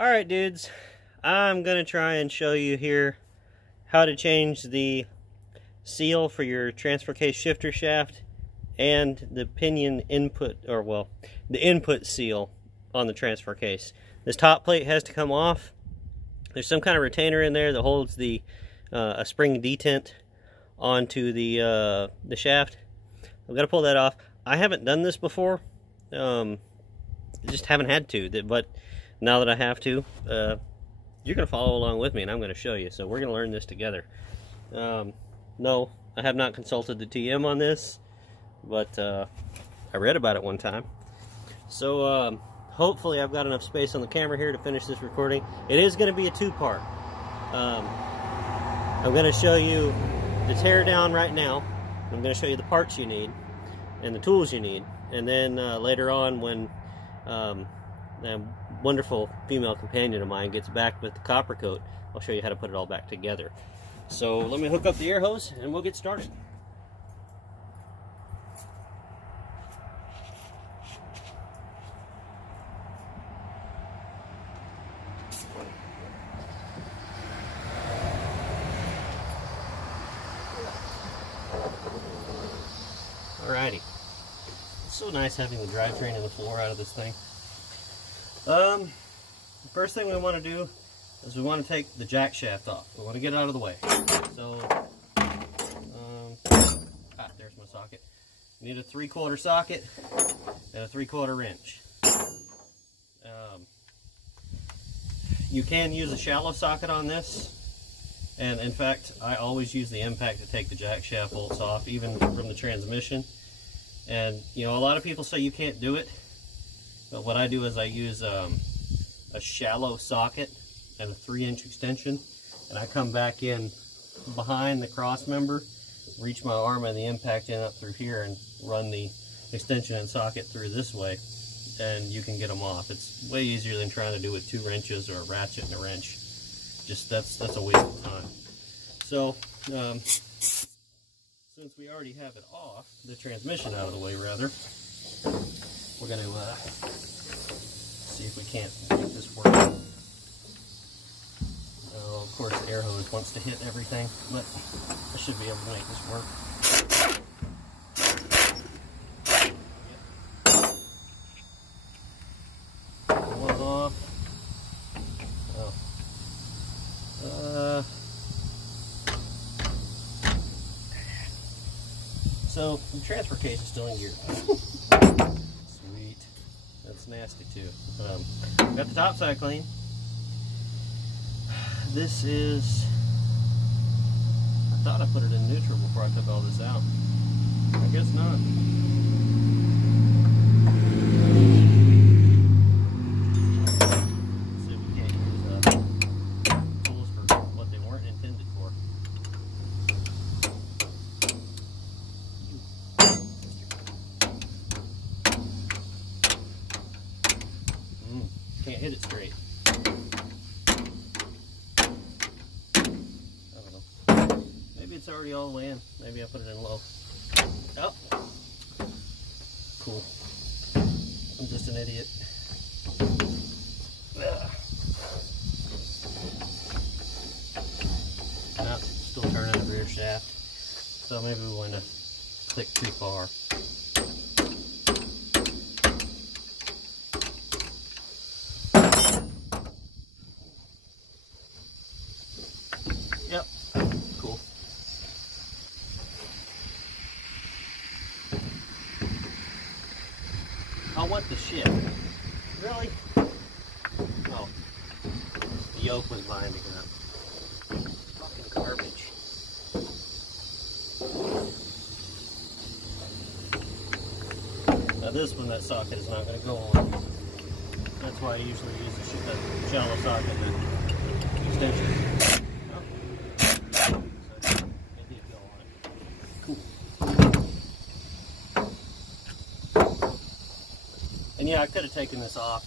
Alright dudes, I'm going to try and show you here how to change the seal for your transfer case shifter shaft and the pinion input, or well, the input seal on the transfer case. This top plate has to come off. There's some kind of retainer in there that holds the a spring detent onto the shaft. I've got to pull that off. I haven't done this before. Just haven't had to, but now that I have to, you're going to follow along with me and I'm going to show you. So we're going to learn this together. No, I have not consulted the TM on this, but I read about it one time. So hopefully I've got enough space on the camera here to finish this recording. It is going to be a two-part. I'm going to show you the teardown right now. I'm going to show you the parts you need and the tools you need. And then later on, when a wonderful female companion of mine gets back with the copper coat, I'll show you how to put it all back together. So let me hook up the air hose and we'll get started. Alrighty. It's so nice having the drivetrain and the floor out of this thing. The first thing we want to do is we want to take the jack shaft off. We want to get it out of the way. So, there's my socket. You need a 3/4 socket and a 3/4 wrench. You can use a shallow socket on this. And in fact, I always use the impact to take the jack shaft bolts off, even from the transmission. And you know, a lot of people say you can't do it, but what I do is I use a shallow socket and a 3-inch extension, and I come back in behind the cross member, reach my arm and the impact in up through here, and run the extension and socket through this way, and you can get them off. It's way easier than trying to do it with 2 wrenches or a ratchet and a wrench. Just that's a waste of time. So since we already have it off, the transmission out of the way rather, we're going to see if we can't make this work. Of course the air hose wants to hit everything, but I should be able to make this work. One off. So the transfer case is still in gear. Sweet. That's nasty too. Got the top side clean. This is, I thought I put it in neutral before I took all this out. I guess not. See if we can't use tools for what they weren't intended for. Can't hit it straight. It's already all the way in. Maybe I put it in low. Oh, cool. I'm just an idiot. No, still turning the rear shaft. So maybe we went a click too far. Yep. Cool. I want the shift. Really? Oh. The yoke was binding up. Fucking garbage. Now this one, that socket is not going to go on. That's why I usually use a shallow socket and extension. And yeah, I could have taken this off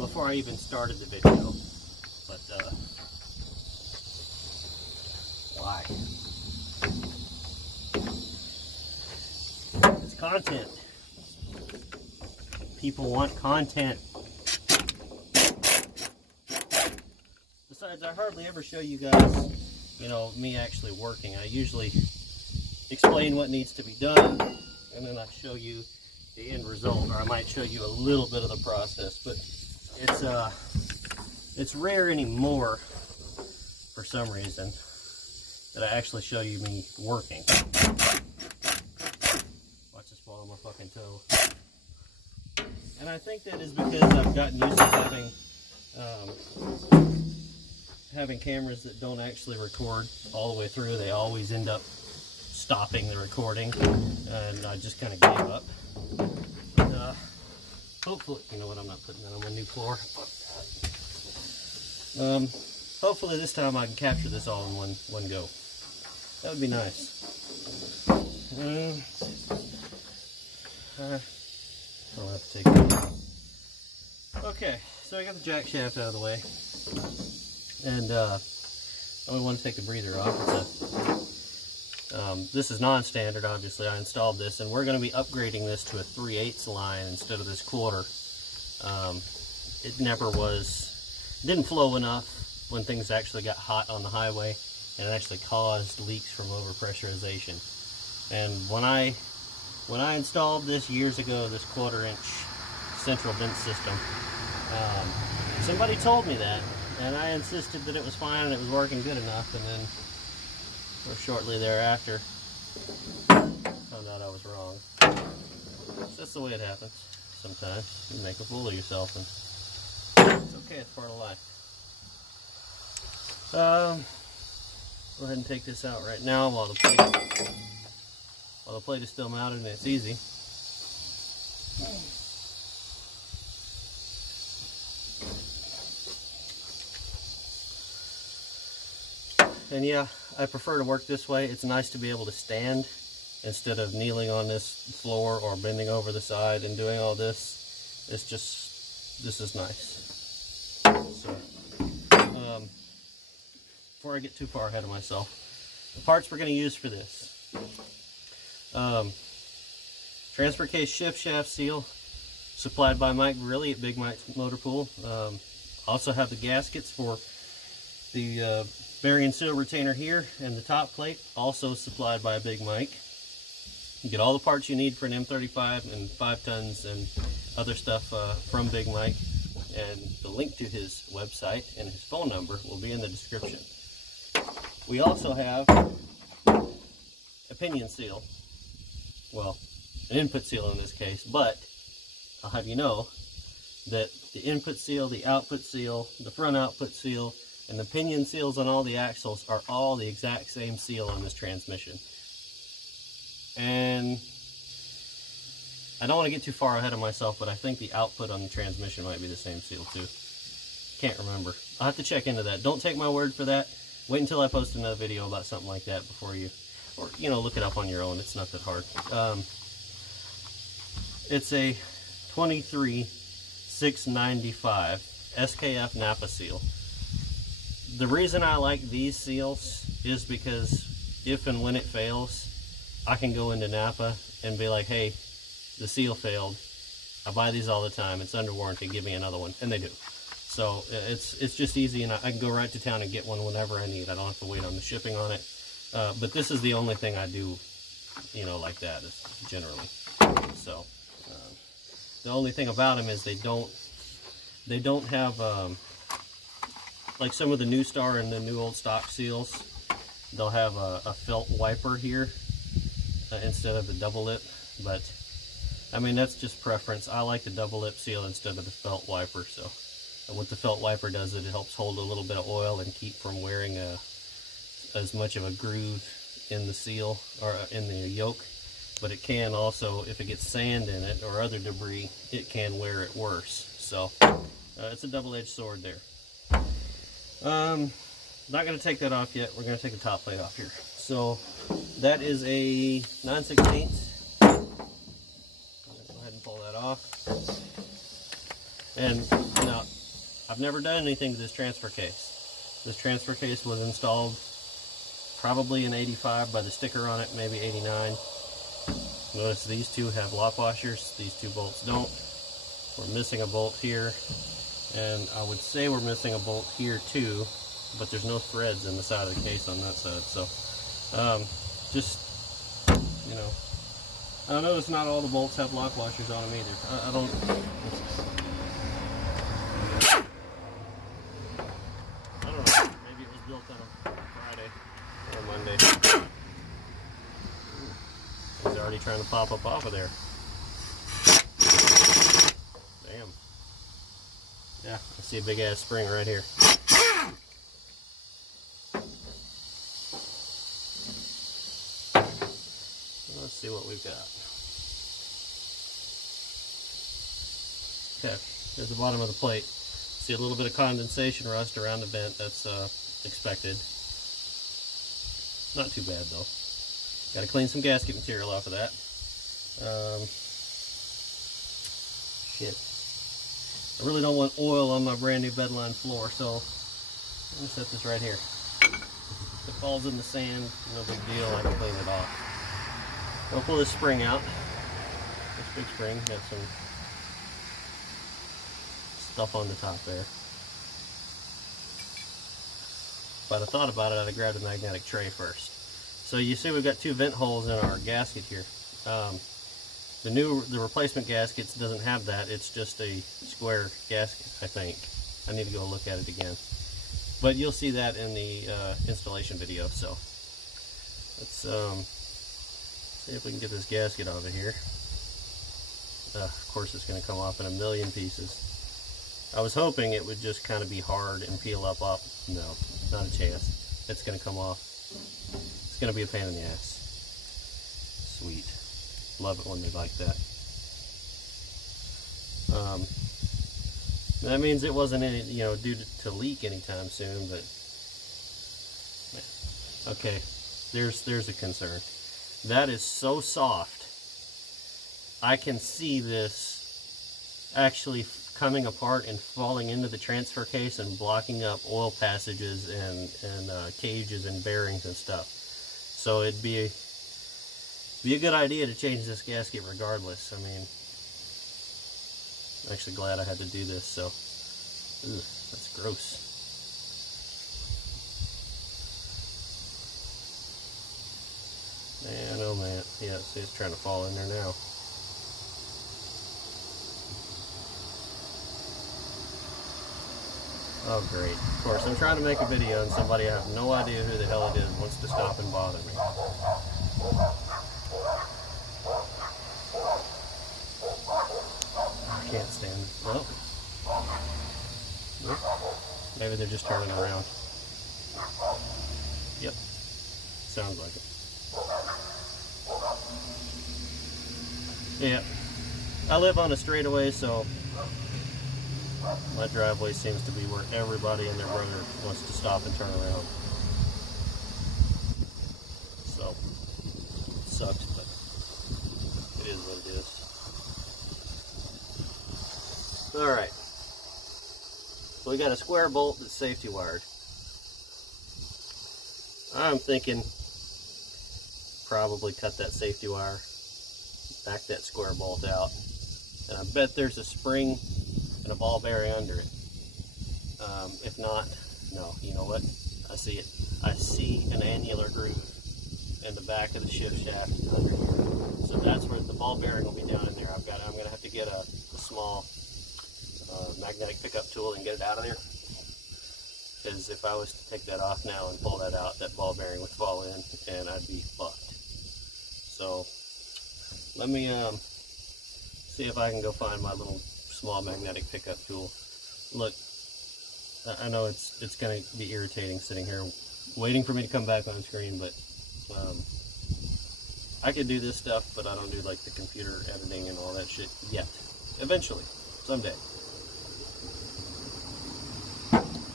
before I even started the video, but why? It's content. People want content. words, I hardly ever show you guys, you know, me actually working. I usually explain what needs to be done, and then I show you the end result, or I might show you a little bit of the process. But it's rare anymore, for some reason, that I actually show you me working. Watch this fall on my fucking toe. And I think that is because I've gotten used to having cameras that don't actually record all the way through. They always end up stopping the recording, and I just kind of gave up. But hopefully, you know what, I'm not putting that on my new floor. Hopefully this time I can capture this all in one go. That would be nice. I'll have to take it out. Okay, so I got the jack shaft out of the way, and I only want to take the breather off. This is non-standard, obviously. I installed this, and we're going to be upgrading this to a 3/8 line instead of this quarter. It never didn't flow enough when things actually got hot on the highway, and it actually caused leaks from overpressurization. And when I installed this years ago, this 1/4-inch central vent system, somebody told me that, and I insisted that it was fine and it was working good enough, and then shortly thereafter found out I was wrong. So that's the way it happens sometimes. You make a fool of yourself, and it's okay, it's part of life. Go ahead and take this out right now while the plate is still mounted and it's easy. And yeah, I prefer to work this way. It's nice to be able to stand instead of kneeling on this floor or bending over the side and doing all this. It's just, this is nice. So, before I get too far ahead of myself, the parts we're going to use for this. Transfer case shift shaft seal, supplied by Mike Grilli at Big Mike's Motor Pool. Also have the gaskets for the bearing seal retainer here, and the top plate, also supplied by Big Mike. You get all the parts you need for an M35 and 5 tons and other stuff from Big Mike, and the link to his website and his phone number will be in the description. We also have a pinion seal, well, an input seal in this case, but I'll have you know that the input seal, the output seal, the front output seal, and the pinion seals on all the axles are all the exact same seal on this transmission. And I don't want to get too far ahead of myself, but I think the output on the transmission might be the same seal too. Can't remember. I'll have to check into that. Don't take my word for that. Wait until I post another video about something like that before you, or you know, look it up on your own. It's not that hard. It's a 23-695 SKF Napa seal. The reason I like these seals is because if and when it fails, I can go into Napa and be like, hey, the seal failed. I buy these all the time. It's under warranty. Give me another one. And they do. So it's just easy, and I can go right to town and get one whenever I need. I don't have to wait on the shipping on it. But this is the only thing I do, you know, like that, is generally. So the only thing about them is they don't have like some of the New Star and the new old stock seals. They'll have a felt wiper here instead of the double lip, but I mean, that's just preference. I like the double lip seal instead of the felt wiper. So what the felt wiper does is it helps hold a little bit of oil and keep from wearing as much of a groove in the seal or in the yoke. But it can also, if it gets sand in it or other debris, it can wear it worse. So it's a double-edged sword there. Not going to take that off yet. We're going to take the top plate off here. So that is a 9/16. Go ahead and pull that off. And now, I've never done anything to this transfer case. This transfer case was installed probably in '85 by the sticker on it, maybe '89. Notice these two have lock washers. These two bolts don't. We're missing a bolt here. And I would say we're missing a bolt here too, but there's no threads in the side of the case on that side. So just, you know, I notice not all the bolts have lock washers on them either. I don't know, maybe it was built on a Friday or Monday. He's already trying to pop up off of there. Damn. Yeah, I see a big ass spring right here. Let's see what we've got. Okay, here's the bottom of the plate. See a little bit of condensation rust around the vent. That's expected. Not too bad though. Got to clean some gasket material off of that. Shit. I really don't want oil on my brand new bedline floor, so I'm gonna set this right here. If it falls in the sand, no big deal. I can clean it off. I'll pull this spring out. This big spring got some stuff on the top there. If I'd have thought about it, I'd have grabbed a magnetic tray first. So you see we've got two vent holes in our gasket here. The replacement gaskets doesn't have that. It's just a square gasket, I think. I need to go look at it again. But you'll see that in the installation video. So let's see if we can get this gasket out of here. Of course it's going to come off in a million pieces. I was hoping it would just kind of be hard and peel up. No, not a chance. It's going to come off. It's going to be a pain in the ass. Sweet. Love it when they like that. That means it wasn't any, you know, due to leak anytime soon, but okay, there's a concern. That is so soft. I can see this actually coming apart and falling into the transfer case and blocking up oil passages and cages and bearings and stuff. So it'd be a good idea to change this gasket regardless. I mean, I'm actually glad I had to do this. So, ugh, that's gross. Man, oh man. Yeah, see, it's trying to fall in there now. Oh great. Of course, I'm trying to make a video and somebody I have no idea who the hell it is wants to stop and bother me. I can't stand it. Well, maybe they're just turning around. Yep. Sounds like it. Yeah. I live on a straightaway, so my driveway seems to be where everybody and their brother wants to stop and turn around. So, it sucks, but it is what it is. Alright. So we got a square bolt that's safety wired. I'm thinking probably cut that safety wire, back that square bolt out, and I bet there's a spring and a ball bearing under it. If not, no, you know what? I see it. I see an annular groove in the back of the shift shaft under here. So that's where the ball bearing will be down in there. I'm going to have to get a small magnetic pickup tool and get it out of there. Because if I was to take that off now and pull that out, that ball bearing would fall in and I'd be fucked. So let me see if I can go find my little small magnetic pickup tool. Look, I know it's going to be irritating sitting here waiting for me to come back on screen, but I could do this stuff, but I don't do like the computer editing and all that shit yet. Eventually, someday.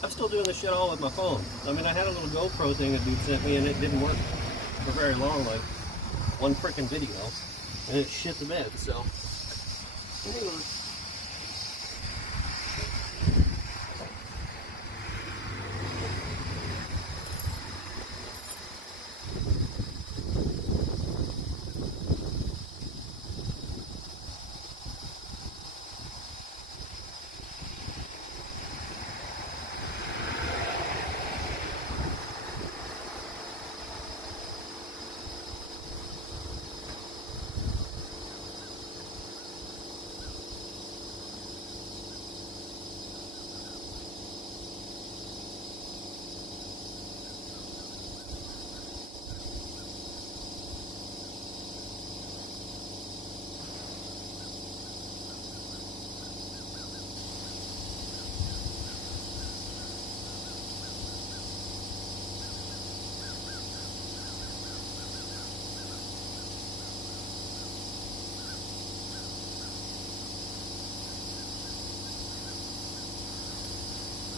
I'm still doing this shit all with my phone. I mean, I had a little GoPro thing that dude sent me and it didn't work for very long, like one freaking video, and it shit the bed, so hang on.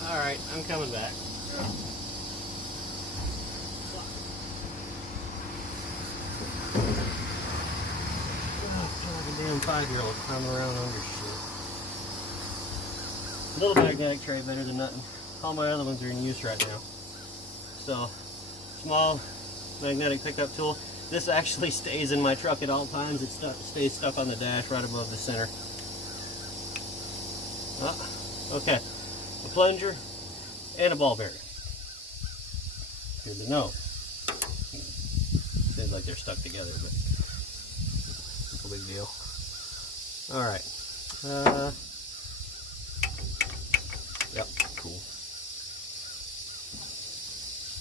Alright, I'm coming back. Damn 5-year-old climbing around under shit. Little magnetic tray, better than nothing. All my other ones are in use right now. So, small magnetic pickup tool. This actually stays in my truck at all times. It stays stuck on the dash right above the center. Okay, a plunger and a ball bearing. Good to know. Seems like they're stuck together, but no big deal. Alright. Yep, cool.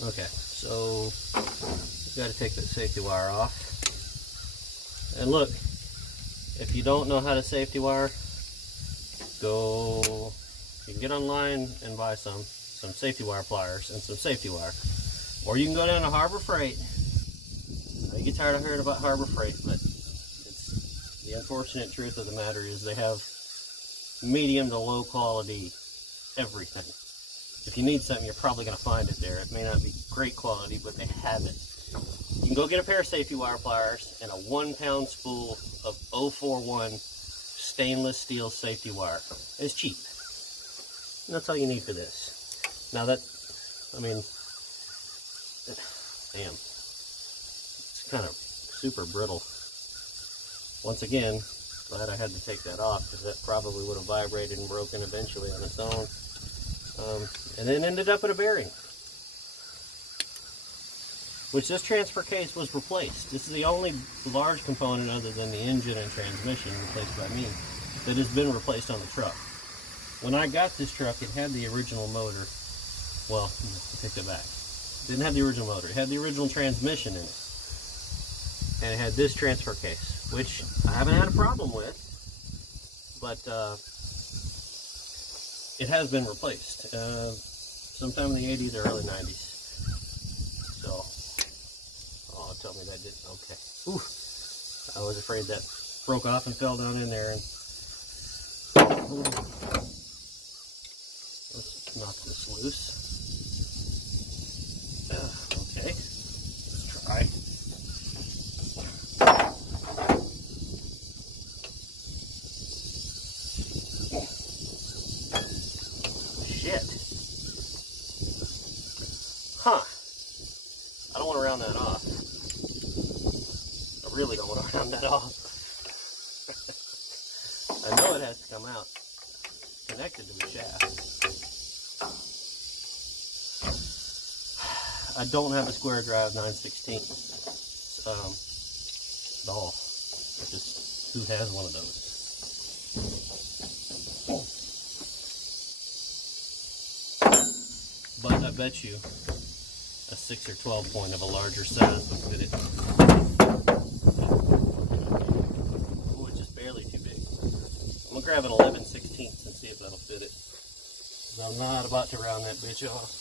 Okay, so we've got to take that safety wire off. And look, if you don't know how to safety wire, you can get online and buy some safety wire pliers and some safety wire. Or you can go down to Harbor Freight. I get tired of hearing about Harbor Freight, but the unfortunate truth of the matter is they have medium to low quality everything. If you need something, you're probably going to find it there. It may not be great quality, but they have it. You can go get a pair of safety wire pliers and a 1-pound spool of 041 stainless steel safety wire. It's cheap. And that's all you need for this. Now that, I mean, damn, it's kind of super brittle. Once again, glad I had to take that off, because that probably would have vibrated and broken eventually on its own. And then ended up at a bearing, which this transfer case was replaced. This is the only large component other than the engine and transmission replaced by me that has been replaced on the truck. When I got this truck, it had the original motor. Well, I take that back. It didn't have the original motor. It had the original transmission in it. And it had this transfer case, which I haven't had a problem with, but it has been replaced sometime in the 80s or early 90s. So, oh, tell me that didn't, okay. Ooh, I was afraid that broke off and fell down in there. And let's knock this loose. Okay, let's try. Huh. I don't want to round that off. I really don't want to round that off. I know it has to come out. Connected to the shaft. I don't have a square drive 9/16 at all. Just who has one of those? But I bet you a 6 or 12 point of a larger size would fit it. Oh, it's just barely too big. I'm gonna grab an 11/16 and see if that'll fit it. 'Cause I'm not about to round that bitch off.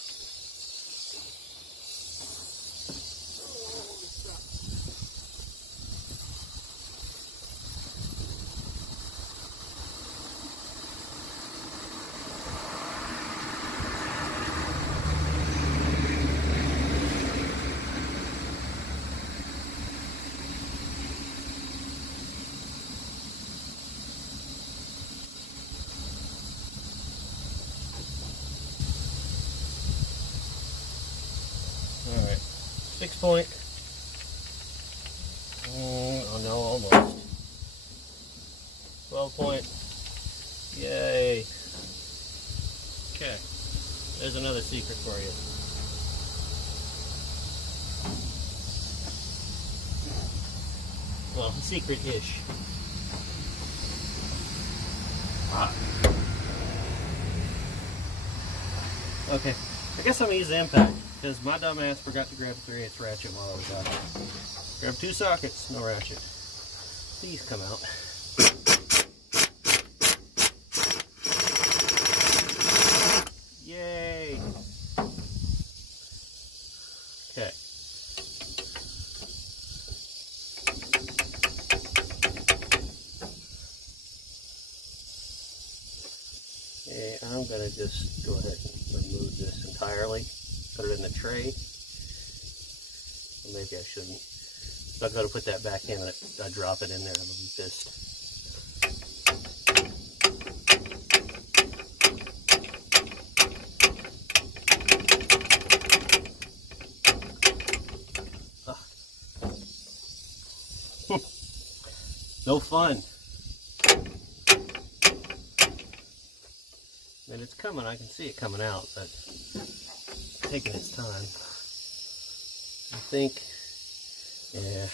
Alright, 6 point. Oh no, almost. 12 point. Yay. Okay, there's another secret for you. Well, secret-ish. Okay, I guess I'm gonna use the impact, because my dumb ass forgot to grab the 3/8 ratchet while I was out here. Grab 2 sockets, no ratchet. Please come out. Yay! Okay. Okay, I'm I'm going to just go ahead and remove this entirely, put it in the tray. Or maybe I shouldn't. If I go to put that back in, I drop it in there, I'm going to be pissed. No fun. And it's coming, I can see it coming out, but it's taking its time. I think, yeah,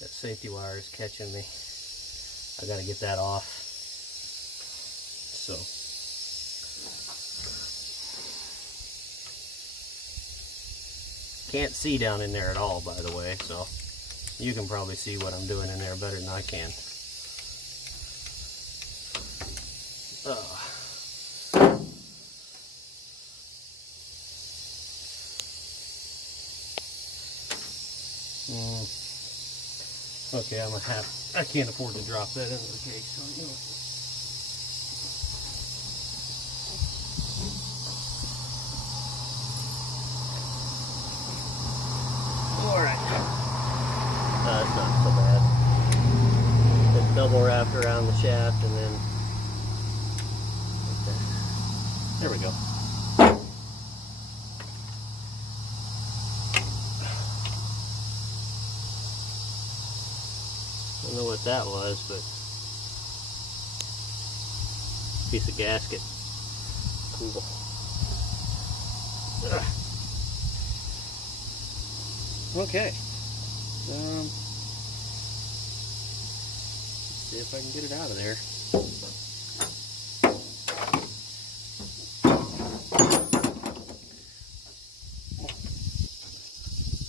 that safety wire is catching me. I gotta get that off. So, can't see down in there at all, by the way, so you can probably see what I'm doing in there better than I can. Okay, I can't afford to drop that into the case. So, you know. Alright. It's not so bad. It's double wrapped around the shaft and then there we go. I don't know what that was, but piece of gasket. Cool. Okay. Let's see if I can get it out of there.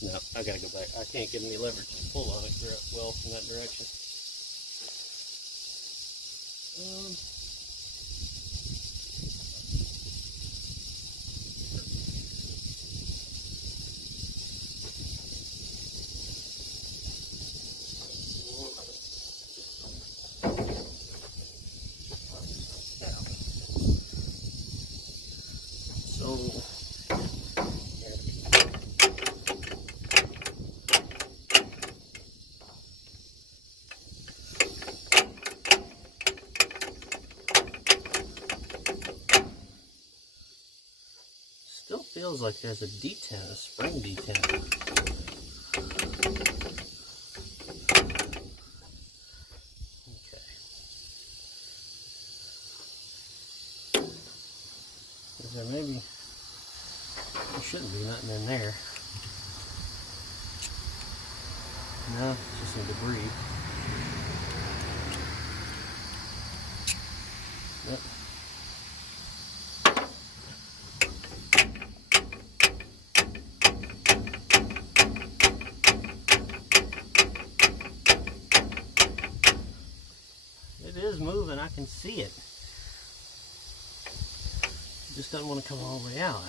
No, I gotta go back. I can't get any leverage to pull on it well from that direction. Still feels like there's a detent, a spring detent. Okay. Is there maybe, there shouldn't be nothing in there. No, it's just some debris. Yep. It is moving, I can see it. It just doesn't want to come all the way out.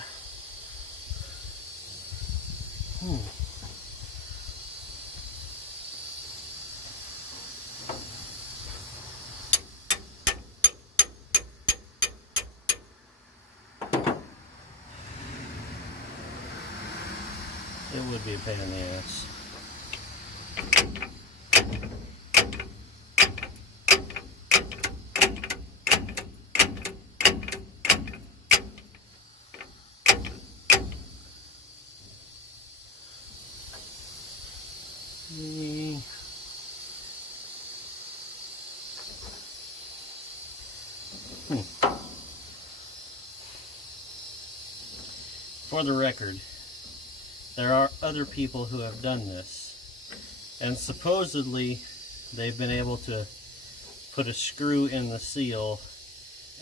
It would be a pain in the ass. For the record, there are other people who have done this, and supposedly they've been able to put a screw in the seal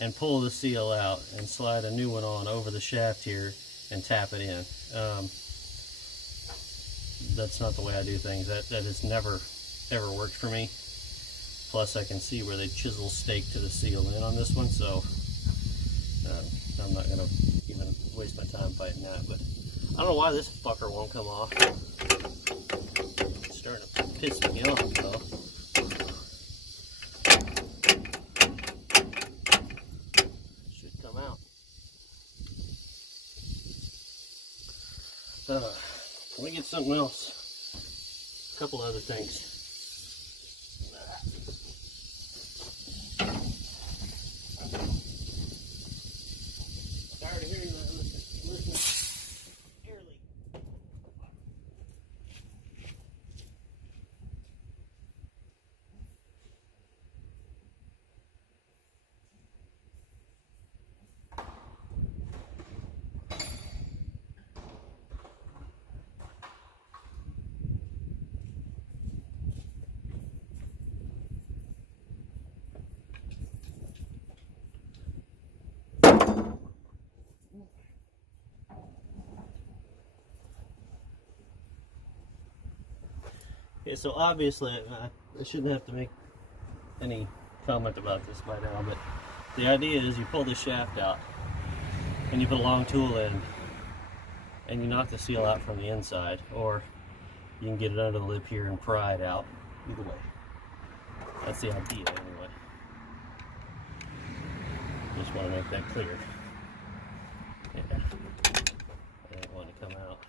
and pull the seal out and slide a new one on over the shaft here and tap it in. That's not the way I do things. That has never ever worked for me. Plus I can see where they chisel stake to the seal in on this one, so I'm not gonna even waste my time fighting that. But I don't know why this fucker won't come off. It's starting to piss me off though. Let me get something else. A couple other things. Tired of hearing that. Listen. Air leak. Okay, so obviously I shouldn't have to make any comment about this by now, but the idea is you pull the shaft out and you put a long tool in and you knock the seal out from the inside, or you can get it under the lip here and pry it out. Either way, that's the idea anyway. Just want to make that clear. Yeah, I didn't want to come out.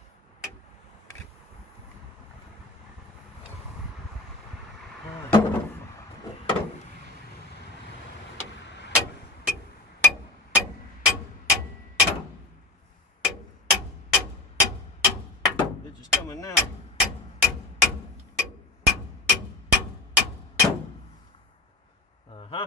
It's just coming now. Uh-huh.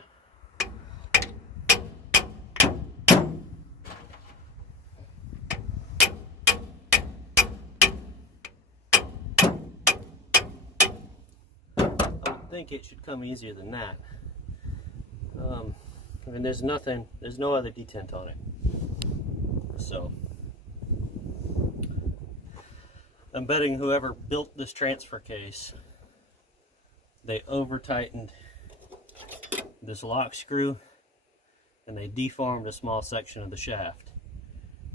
I think it should come easier than that. I mean, there's no other detent on it. So, I'm betting whoever built this transfer case, they over-tightened this lock screw and they deformed a small section of the shaft.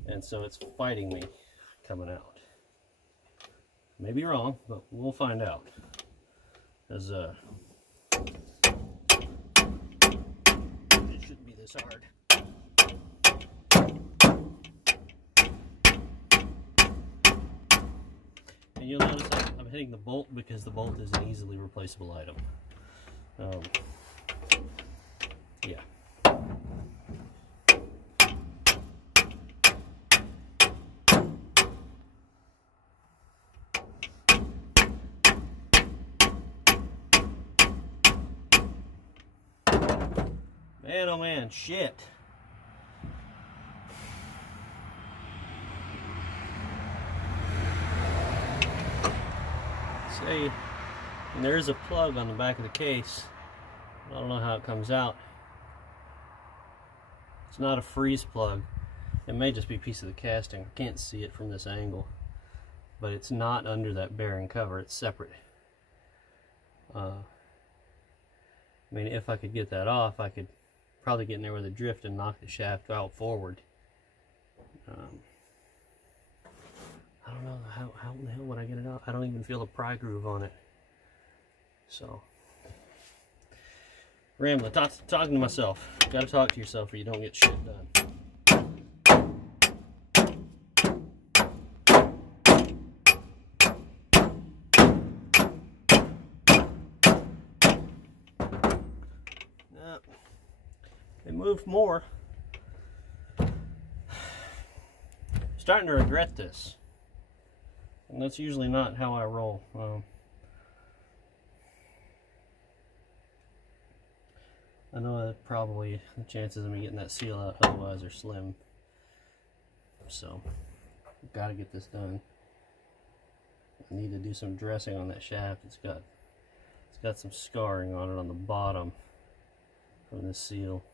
And so it's fighting me coming out. Maybe wrong, but we'll find out. As it shouldn't be this hard. And you'll notice I'm hitting the bolt because the bolt is an easily replaceable item. Yeah. Man, oh man, shit. See, and there is a plug on the back of the case. I don't know how it comes out. It's not a freeze plug. It may just be a piece of the casting. I can't see it from this angle. But it's not under that bearing cover. It's separate. I mean, if I could get that off, I could probably get in there with a drift and knock the shaft out forward. I don't know how the hell would I get it out. I don't even feel a pry groove on it. So, rambling, talking to myself. Gotta talk to yourself or you don't get shit done. It moved more. Starting to regret this, and that's usually not how I roll. I know that probably the chances of me getting that seal out otherwise are slim, so I've got to get this done. I need to do some dressing on that shaft. It's got some scarring on it on the bottom from this seal.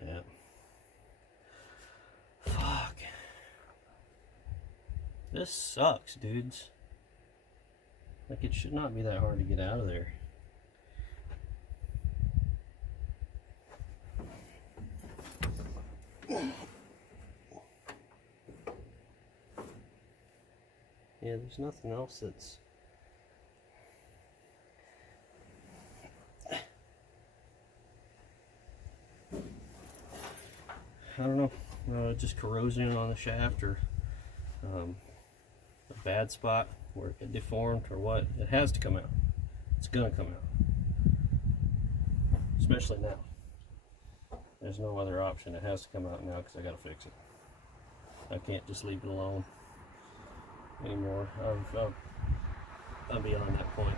Yeah. Fuck. This sucks, dudes. Like, it should not be that hard to get out of there. Yeah, there's nothing else that's... I don't know, just corrosion on the shaft or a bad spot where it deformed or what, it has to come out. It's gonna come out, especially now. There's no other option. It has to come out now because I gotta fix it. I can't just leave it alone anymore. I'm beyond that point.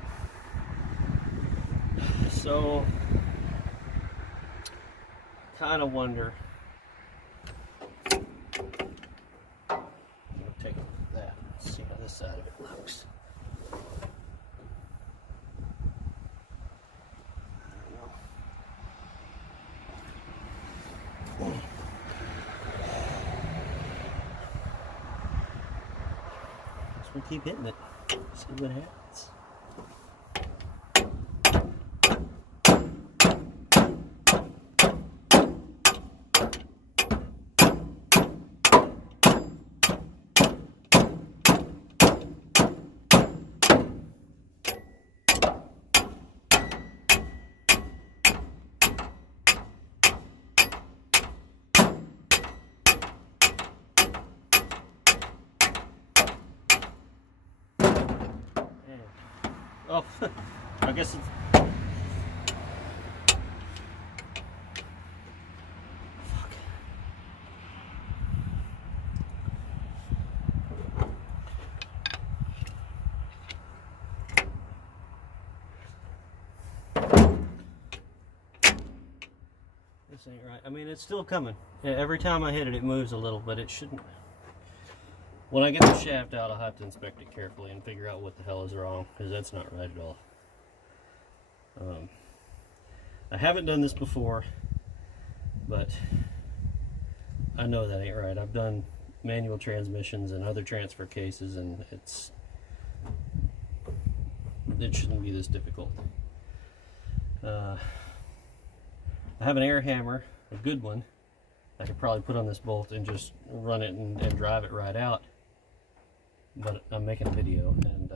So, kind of wonder. I'm gonna take that. See how this side of it looks. We keep hitting it. See what happens. Oh, I guess it's... Fuck. This ain't right. I mean, it's still coming. Every time I hit it, it moves a little, but it shouldn't. When I get the shaft out, I'll have to inspect it carefully and figure out what the hell is wrong, because that's not right at all. I haven't done this before, but I know that ain't right. I've done manual transmissions and other transfer cases, and it shouldn't be this difficult. I have an air hammer, a good one. I could probably put on this bolt and just run it and drive it right out. But I'm making a video, and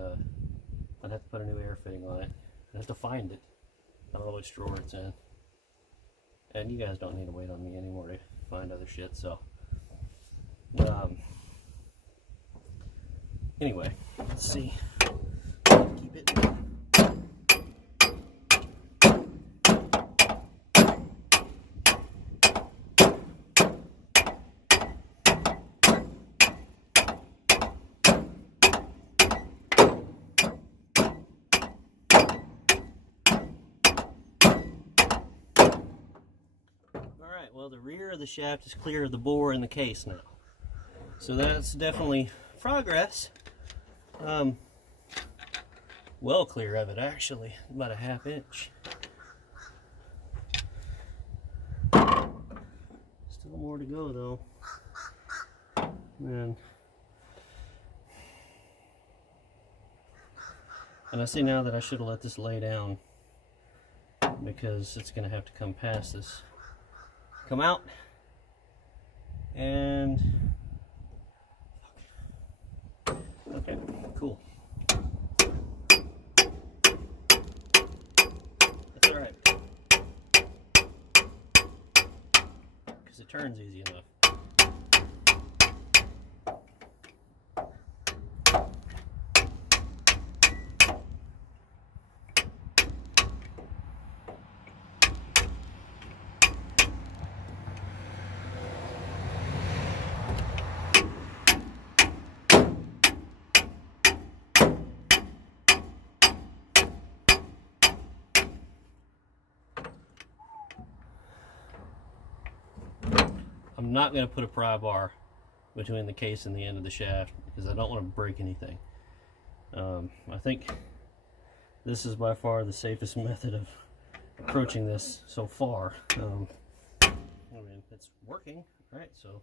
I'd have to put a new air fitting on it. I have to find it. I don't know which drawer it's in. And you guys don't need to wait on me anymore to find other shit, so. Anyway, let's see. Keep it. Well, the rear of the shaft is clear of the bore in the case now. So that's definitely progress. Well clear of it, actually. About a ½ inch. Still more to go, though. And I see now that I should have let this lay down, because it's going to have to come past this. Come out, and okay, cool. That's all right, because it turns easy enough. I'm not going to put a pry bar between the case and the end of the shaft because I don't want to break anything. I think this is by far the safest method of approaching this so far. I mean, it's working, right? So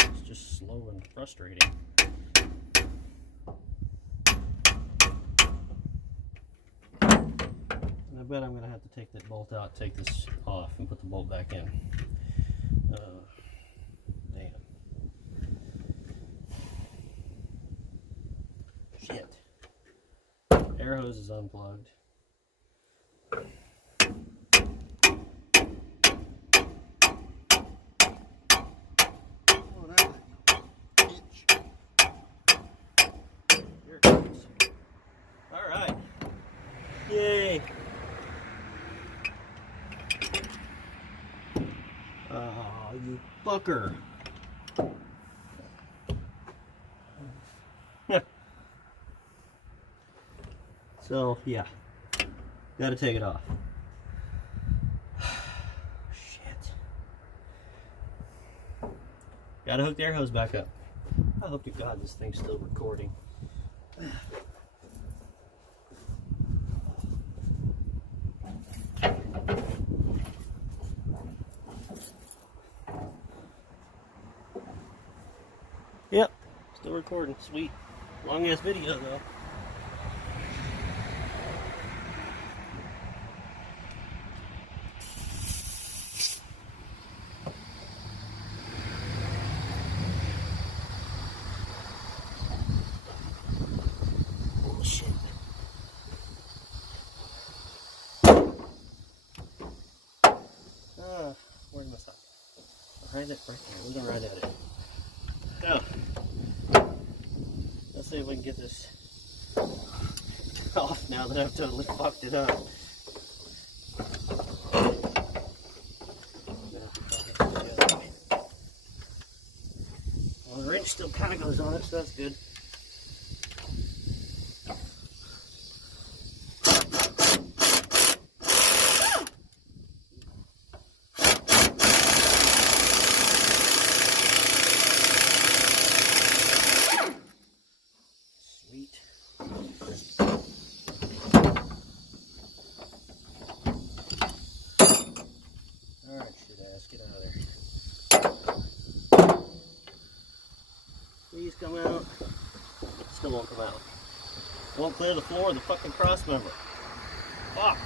it's just slow and frustrating. I bet I'm going to have to take that bolt out, take this off, and put the bolt back in. Damn. Shit. Air hose is unplugged. Oh, You fucker. So, yeah. Gotta take it off. Shit. Gotta hook the air hose back up. I hope to God this thing's still recording. Yep, still recording. Sweet. Long ass video though. Oh shit. Where's my sock? Behind it, right there. We're gonna ride at it. Oh. Let's see if we can get this off now that I've totally fucked it up. Well, the wrench still kind of goes on it, so that's good. Get out of there. Please come out. Still won't come out. Won't clear the floor of the fucking cross member. Fuck.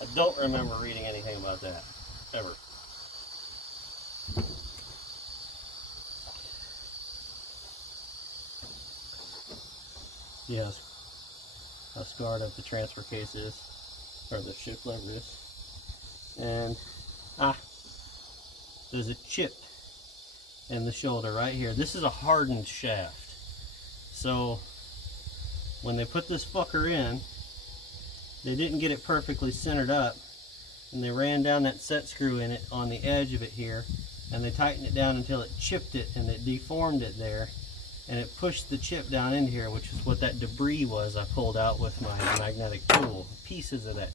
I don't remember reading anything about that. Ever. Yes. How scarred up the transfer case is, or the shift lever is. And, there's a chip in the shoulder right here. This is a hardened shaft. So, when they put this fucker in, they didn't get it perfectly centered up, and they ran down that set screw in it on the edge of it here, and they tightened it down until it chipped it and it deformed it there. And it pushed the chip down in here, which is what that debris was I pulled out with my magnetic tool. Pieces of that